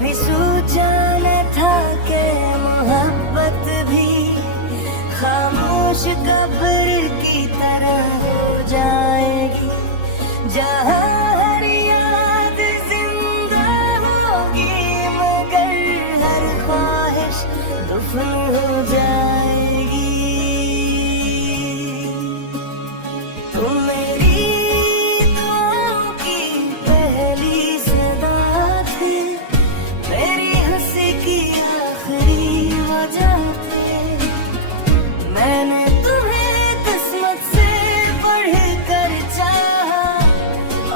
कभी सोचा न था कि मोहब्बत भी खामोश कब्र की तरह हो जाएगी, जहाँ हर याद जिंदा होगी मगर हर ख्वाहिश दफन हो जाएगी। तुम मेरी दुआओं की पहली सदा थे, मेरी हंसी की आखिरी वजह थे। मैंने तुम्हें किस्मत से बढ़ कर चाहा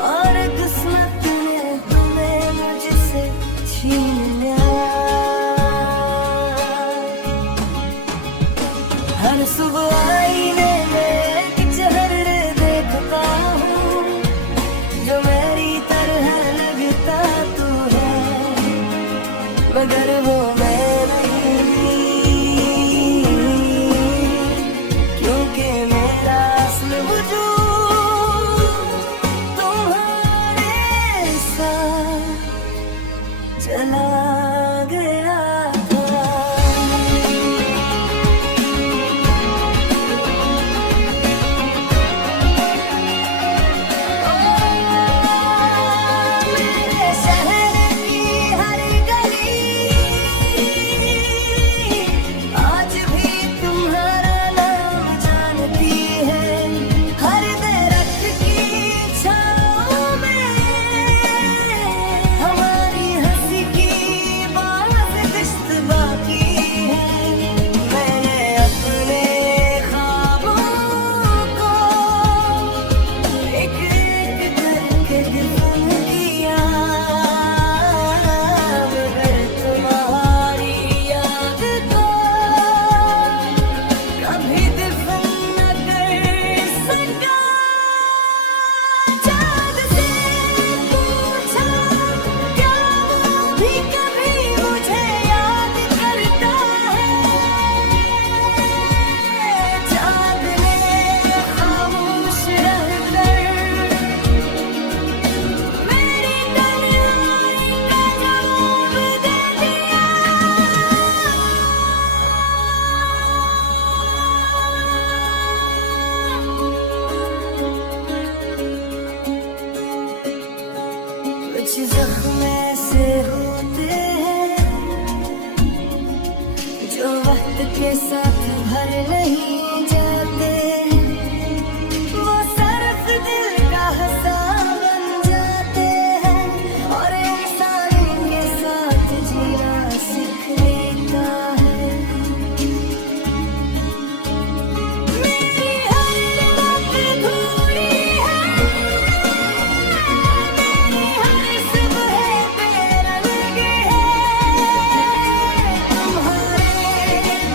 और किस्मत ने तुम्हें मुझसे छीन लिया। हर सुबह आईने में एक चेहरा देखता हूँ, जो मेरी तरह लगता तू है, मगर वो मैं नहीं, क्योंकि मेरा असल वजूद तुम्हारे साथ चला गया था। मेरे शहर की हर गली आज भी तुम्हारा नाम जानती है। हर दरख्त की छाँव में हमारी हंसी की बाज़ बाकी है। मैंने अपने ख्वाबों को एक एक करके दफन किया, मगर तुम्हारी याद को कभी दफन न कर सका। चाँद से पूछा क्या वो भी कभी मुझे याद करता है। चाँद ने खामोश रहकर मेरी तन्हाई का जवाब दे दिया। कुछ जख्म ऐसे होते हैं जो वक्त के साथ भर नहीं जाते, वो सरफ दिल का हंसा बन जाते हैं और इंसान के साथ जीना सीख लेता है। मेरी हर रात भूरी है, मेरी हर सुबह बेरंग है। तुम्हारे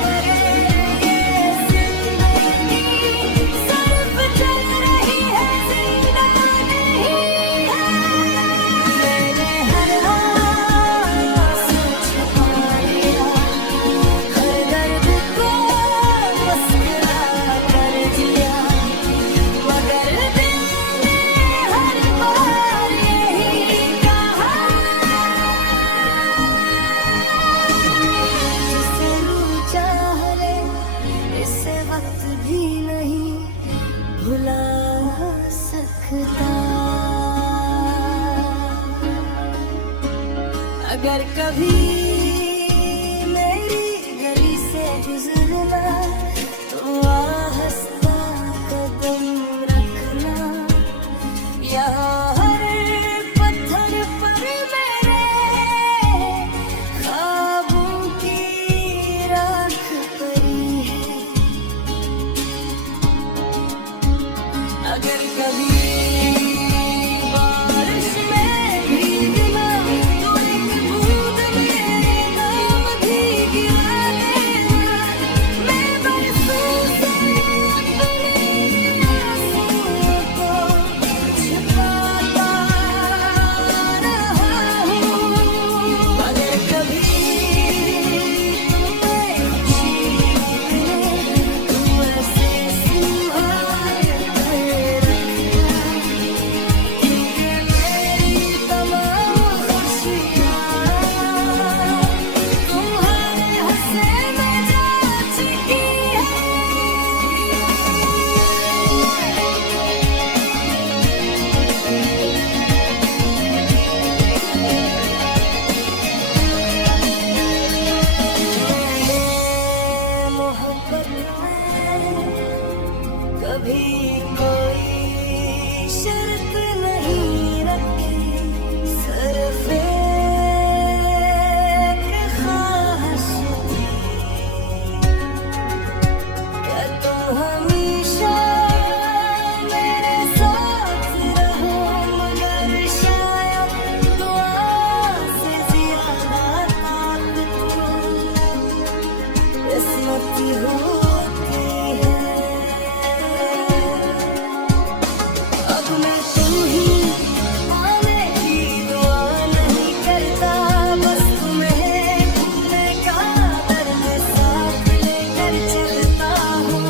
बगैर ये जिंदगी सिर्फ चल रही है, जिंदा नहीं है। मैंने हर आंसू छुपा लिया, हर दर्द को मुस्कुरा कर जिया, मगर दिल ने हर बार यही कहा, जिसे तू चाह ले इसे वक्त भी नहीं भुला सकता। अगर कभी मेरी गली से गुजरना तो आहिस्ता कदम रखना, यहाँ हर पत्थर पर मेरे ख्वाबों की राख पड़ी है। अगर कभी बारिश में भीगना तो एक बूंद मेरे नाम भी गिरा देना। मैं बरसों से अपने आंसुओं को छुपाता रहा हूँ। अगर कभी तुम्हें खुशी मिले तो ऐसे संभाल कर रखना। ऐसी होती है। अब मैं तुम ही आने की दुआ नहीं करता, बस तुम्हें भूलने का दर्द साथ लेकर चलता हूँ।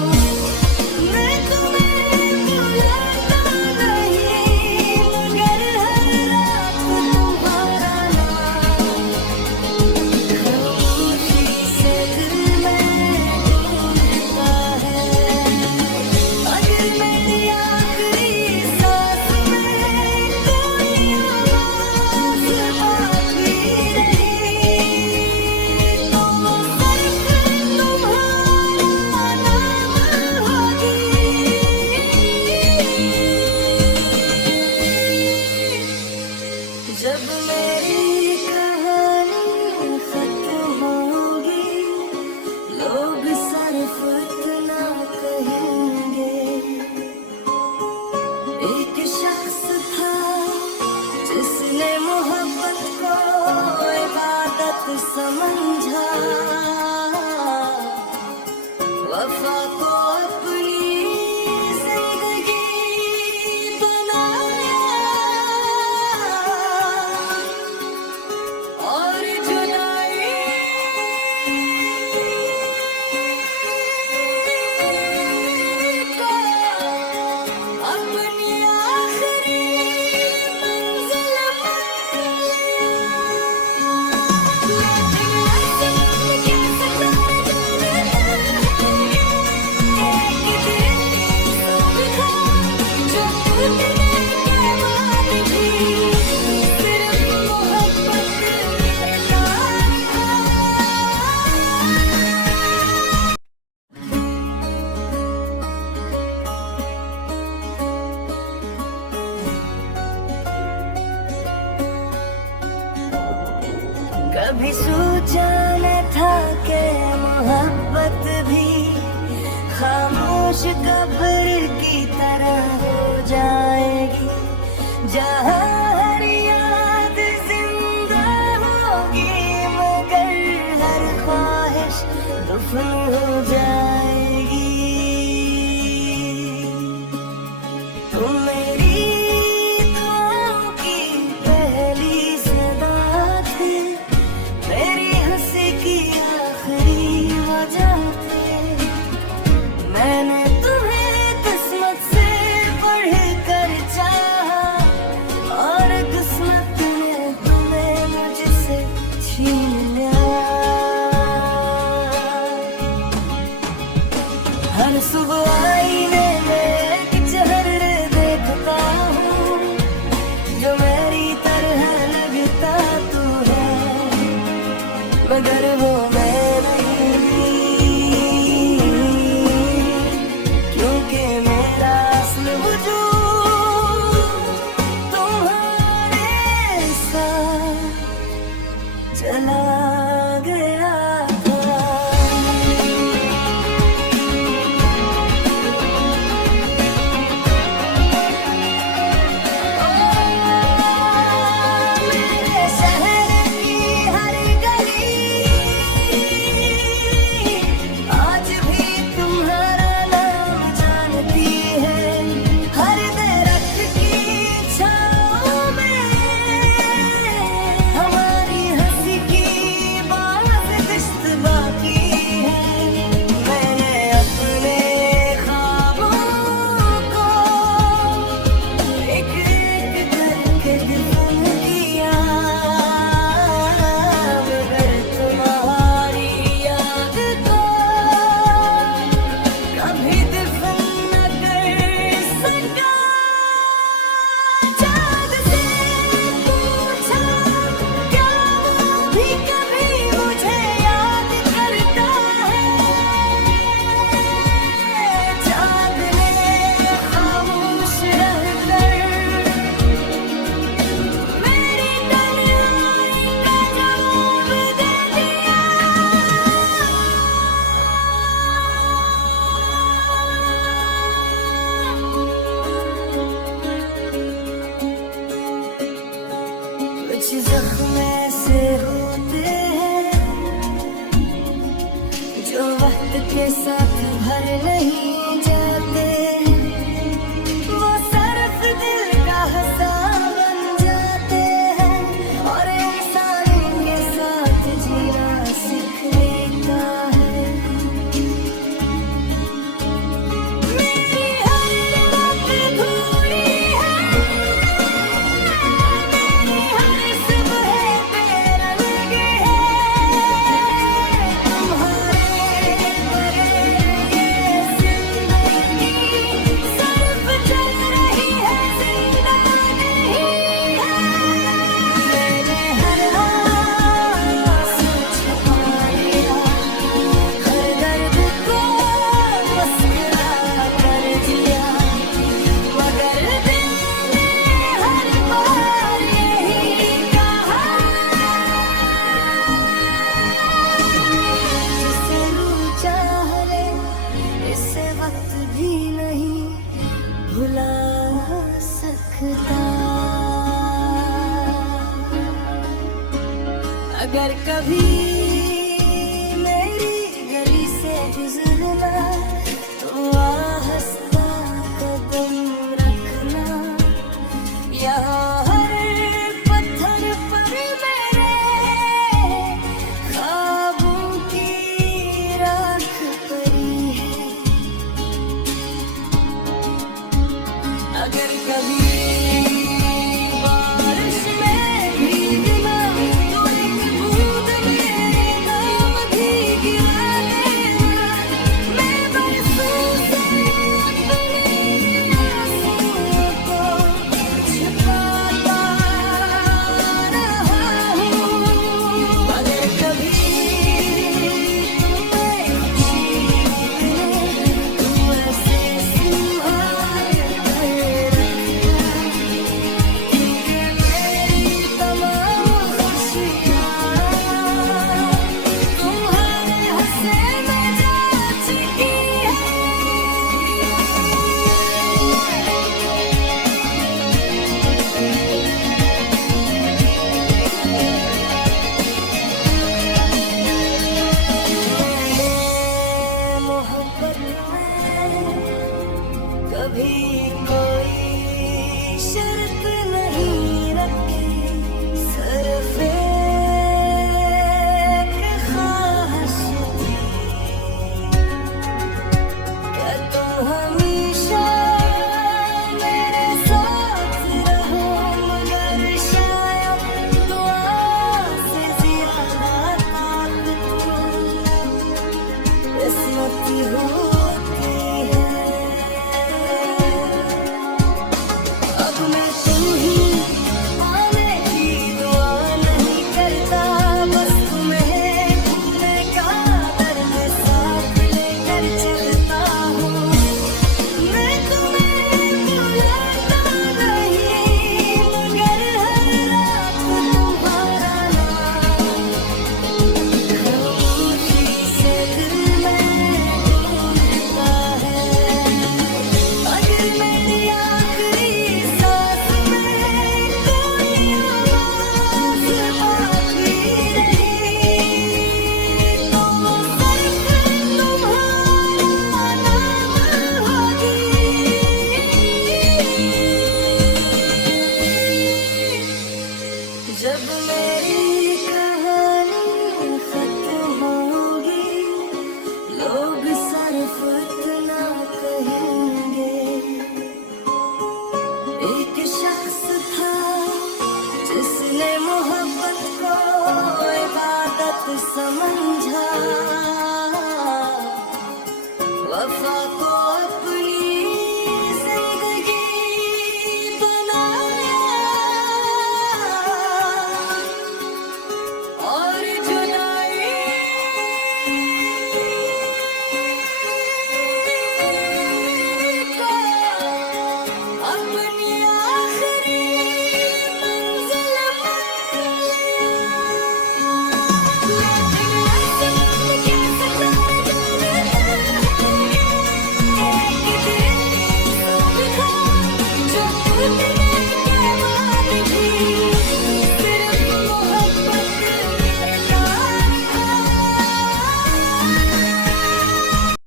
मैं तुम्हें भुलाता नहीं, मगर हर रात तुम्हारा नाम खामोशी से दिल में गूंजता है। अगर मेरी आखिरी सांस में कोई आवाज़ बाकी रही, तो वो सिर्फ तुम्हारा नाम होगी। जब मेरी कहानी खत्म होगी, लोग सिर्फ इतना कहेंगे, एक शख्स था जिसने मोहब्बत को इबादत समझा, वफा को अपनी जिंदगी बनाया, और जुदाई को अपनी आखिरी मंजिल मान लिया। लेकिन आसमान कैसे जाने था, जो टूटने के बाद भी सिर्फ मोहब्बत करता था। कभी सोचा न था कि मोहब्बत भी खामोश कब्र की तरह हो जाएगी, जहाँ हर याद जिंदा होगी, मगर हर ख्वाहिश दफन हो जाएगी। तुम मेरी दुआओं की पहली सदा थे, मेरी हंसी की आखिरी वजह थे। मैंने तुम्हें किस्मत से बढ़ कर चाहा, और किस्मत ने तुम्हें मुझसे छीन लिया। हर सुबह आईने में एक चेहरा देखता हूँ, जो मेरी तरह लगता तू है, मगर वो मैं नहीं, क्योंकि मेरा असल वजूद तुम्हारे साथ चला गया था। के साथ भर नहीं जाते, वो सरफ दिल का हंसा बन जाते हैं और इंसान के साथ जीना सीख लेता है। मेरी हर रात भूरी है, मेरी हर सुबह बेरंग है, तुम्हारे बगैर ये जिंदगी सिर्फ चल रही है, जिंदा नहीं है। मैंने हर आंसू छुपा लिया, हर दर्द को मुस्कुरा कर दिया, मगर दिल ने हर बार यही कहा, जिसे तू चाह ले इसे वक्त भी नहीं भुला सकता। अगर कभी मेरी गली से गुजरना तो आहिस्ता कदम रखना, यहाँ हर पत्थर पर मेरे ख्वाबों की राख पड़ी है। अगर कभी बारिश में भीगना तो एक बूंद मेरे नाम भी गिरा देना, मैं बरसों से अपने आंसुओं को छुपाता रहा हूँ। अगर कभी तुम्हें खुशी मिले तो ऐसे संभाल कर रखना, क्योंकि मेरी तमाम खुशियाँ तुम्हारे हंसे में जा चुकी है। मैंने मोहब्बत में कभी कोई शर्त नहीं रखी, सिर्फ एक ख्वाहिश थी कि तुम हमेशा मेरे साथ रहो, मगर शायद दुआ से ज्यादा ताकतवर किस्मत होती है। अब मैं तुम ही आने की दुआ नहीं करता, बस तुम्हें भूलने का दर्द साथ लेकर चलता हूँ। मैं तुम्हें भुलाता नहीं, मगर हर रात तुम्हारा नाम खामोशी से दिल में गूंजता है। अगर मेरी आखिरी सांस में कोई आवाज़ बाकी रही तो वो सिर्फ तुम्हारा नाम होगी। जब मेरी कहानी खत्म होगी, लोग सिर्फ इतना कहेंगे, एक शख्स था जिसने मोहब्बत को इबादत समझा, वफा को